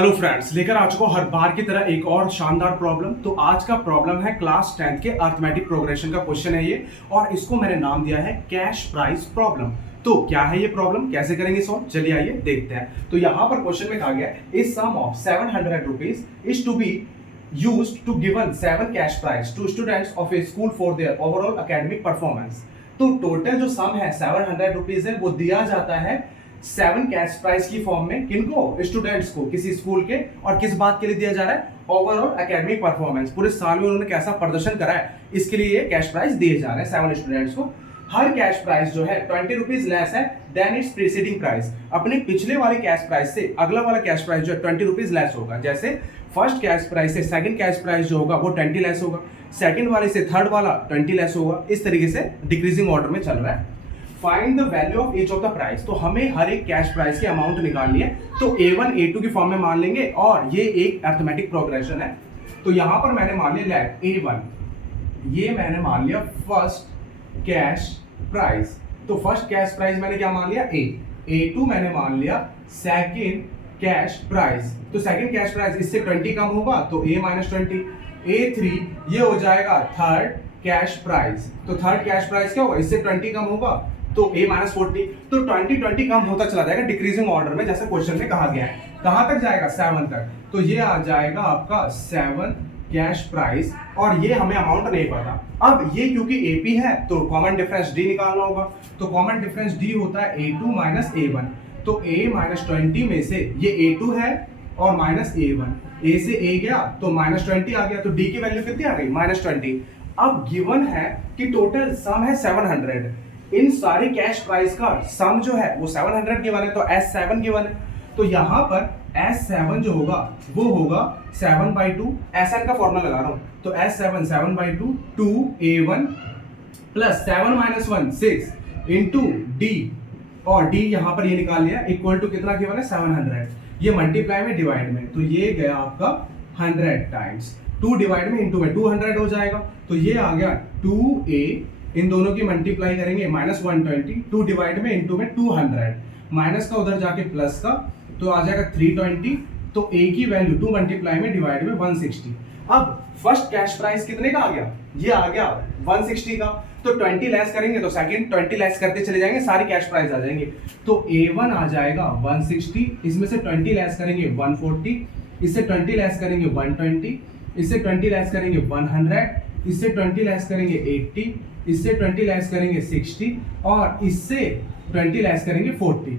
Hello friends, लेकर आ चुका हूं हर बार की तरह एक और शानदार प्रॉब्लम। तो आज का प्रॉब्लम है क्लास 10th के अर्थमेटिक प्रोग्रेशन का क्वेश्चन है ये, और इसको मैंने नाम दिया है कैश प्राइस प्रॉब्लम। तो क्या है ये प्रॉब्लम, कैसे करेंगे सॉल्व, चलिए आइए देखते हैं। तो यहाँ पर क्वेश्चन में कहा गया है इस sum of 700 rupees is to be used to given 7 cash prize to students of a school for their overall academic performance। तो टोटल जो सम है 700 रुपीज है वो दिया जाता है 7 कैश प्राइज की फॉर्म में। किनको? स्टूडेंट्स को, किसी स्कूल के। और किस बात के लिए दिया जा रहा है? ओवरऑल एकेडमिक परफॉर्मेंस, पूरे साल में उन्होंने कैसा प्रदर्शन करा है, इसके लिए ये कैश प्राइज दिए जा रहे हैं 7 स्टूडेंट्स को। हर कैश प्राइस जो है 20 रुपीज लेस है देन इट्स प्रीसीडिंग प्राइस। अपने पिछले वाले कैश प्राइस से अगला वाला कैश प्राइस जो है 20 रुपीज लेस होगा। जैसे फर्स्ट कैश प्राइस से सेकंड कैश प्राइस जो होगा वो 20 लेस होगा, सेकंड वाले से थर्ड वाला 20 लेस होगा। इस तरीके से डिक्रीजिंग ऑर्डर में चल रहा है। Find the value of each of the price. तो हमें हर एक कैश प्राइस की अमाउंट निकालनी है। तो A1 A2 की फॉर्म में मान लेंगे, और ये एक अर्थमेटिक प्रोग्रेशन है। तो यहां पर मैंने मान लिया लेट A1, ये मैंने मान लिया फर्स्ट कैश प्राइस। तो फर्स्ट कैश प्राइस मैंने क्या मान लिया? A2 मैंने मान लिया सेकंड कैश प्राइस। तो सेकंड कैश प्राइस इससे 20 कम होगा तो A माइनस 20। A3 ये हो जाएगा थर्ड कैश प्राइस। तो थर्ड कैश प्राइस क्या होगा? इससे 20 कम होगा तो A माइनस 40। तो 20 कम होता चला जाएगा डिक्रीजिंग ऑर्डर में, जैसे क्वेश्चन में कहा गया है। कहां तक जाएगा? 7 तक। तो ये आ जाएगा आपका 7 कैश प्राइस, और ये हमें अमाउंट नहीं पता। अब ये क्योंकि AP है तो कॉमन डिफरेंस D निकालना होगा। तो कॉमन डिफरेंस D होता है A2 माइनस A1। तो A माइनस 20 में से ये A2 है और माइनस A1, A से A गया तो माइनस 20 आ गया। तो D की वैल्यू कितनी आ गई? माइनस 20। अब गिवन है कि टोटल सम है 700। इन सारे कैश प्राइस का सम जो है वो 700 गिवन है, तो S7 गिवन है। तो यहां पर S7 जो होगा वो होगा 7/2। SN का फॉर्मूला लगा रहा हूं, तो S7 7/2 2A1 plus 7 minus 1 6 into D, और D यहां पर ये निकाल लिया इक्वल टू कितना गिवन है? 700। ये मल्टीप्लाई में डिवाइड में, तो ये गया आपका 100 टाइम्स 2 डिवाइड में इंटू में 200 हो जाएगा। तो ये आ गया 2A, इन दोनों की मल्टीप्लाई करेंगे माइनस 120, 2 डिवाइड में इंटू में 200, माइनस का उधर जाके प्लस का, तो आ जाएगा 320। तो A की वैल्यू 2 मल्टीप्लाई में डिवाइड में 160। अब फर्स्ट कैश प्राइस कितने का आ गया? ये आ गया 160 का। तो 20 लेस करेंगे तो सेकंड 20 लेस करते चले जाएंगे, सारी कैश प्राइस आ जाएंगे। तो A1 आ जाएगा 160, इसमें से 20 लेस करेंगे 140, इससे 20 लेस करेंगे 120, इससे 20 लेस करेंगे 100, इससे 20 लेस करेंगे 80, इससे 20 लेस करेंगे 60, और इससे 20 लेस करेंगे 40।